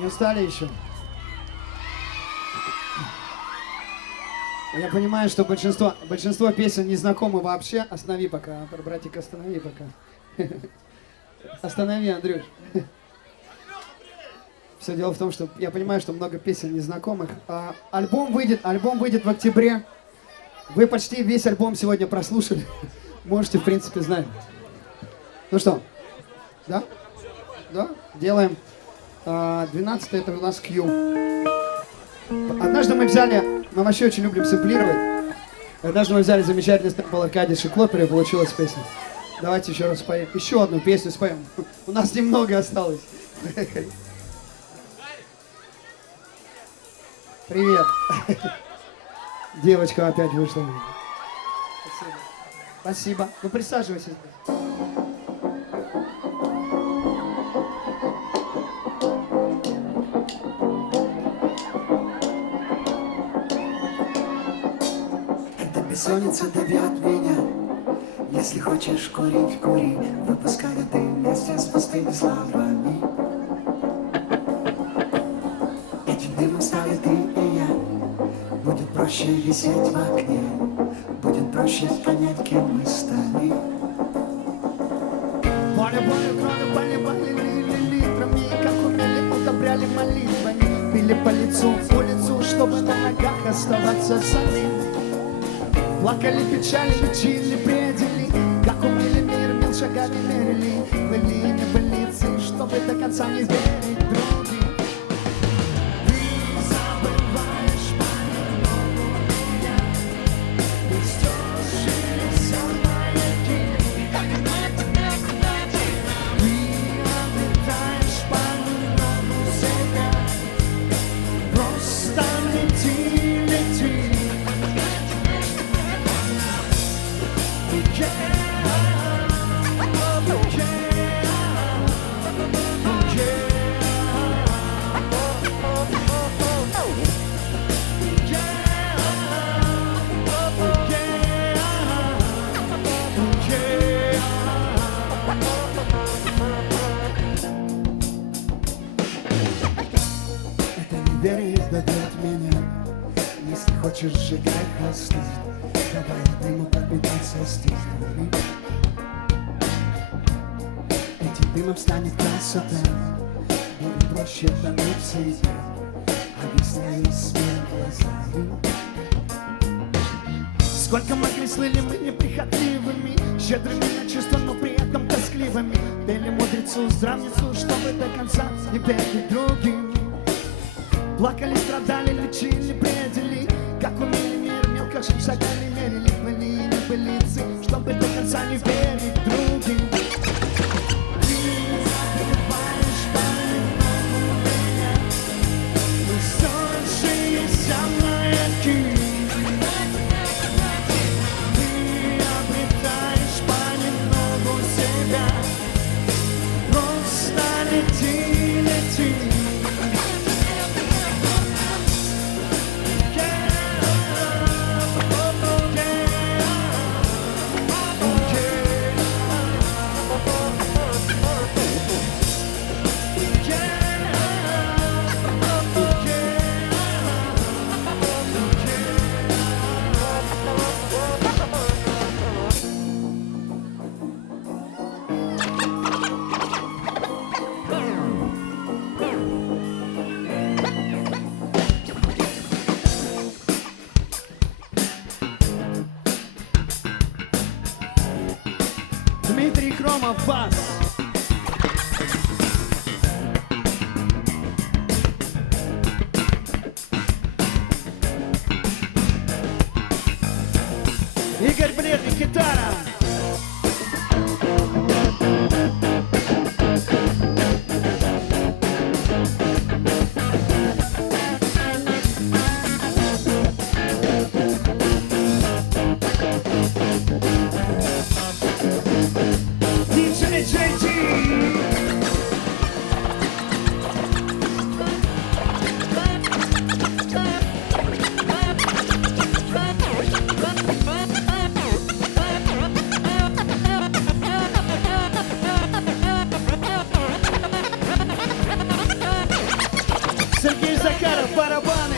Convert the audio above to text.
Не устали еще? Я понимаю, что большинство песен не знакомы вообще. Останови пока, братик, останови пока. Останови, Андрюш. Все дело в том, что я понимаю, что много песен незнакомых. Альбом выйдет в октябре. Вы почти весь альбом сегодня прослушали. Можете, в принципе, знать. Ну что, да? Да? Делаем. 12 это у нас Q. Однажды мы вообще очень любим сэмплировать. Однажды мы взяли замечательный сэмпл Аркадия Шиклопера, и получилась песня. Давайте еще раз споем. Еще одну песню споем. У нас немного осталось. Привет. Девочка опять вышла. Спасибо. Спасибо. Ну присаживайся. Эта бессонница давит меня. Если хочешь курить, кури. Выпускай дым вместе с пустыми словами. Этим дымом стали ты и я. Будет проще висеть в окне. Будет проще понять, кем мы стали. Литрами, как умели, удобряли молитвами. Били по лицу, чтобы на ногах оставаться самим. Плакали печали, лечили, предели. Как умели, мир мил, шагами мерили. Были не больницы, чтобы до конца не верить другим. Хочешь сжигай хосты, давай дыму пропитаться стихами. Этим дымом станет красота, будет проще тонуть в свете, объясняю своими глазами. Сколько могли слыли мы неприхотливыми, щедрыми на чувства, но при этом тоскливыми. Пели мудрецу, здравницу, чтобы до конца не верить другим. Плакали, страдали, лечили, предели. Как умели, мир мелко шагами мерили. Были небылицы, чтобы до конца не верить другим. Ты забываешь по-новому меня, но все же есть со мной ты. Ты обретаешь понемногу себя. Просто лети, лети. Дмитрий Хромов, бас. Игорь Бледный, гитара. DJ Сергей Закаров, барабаны.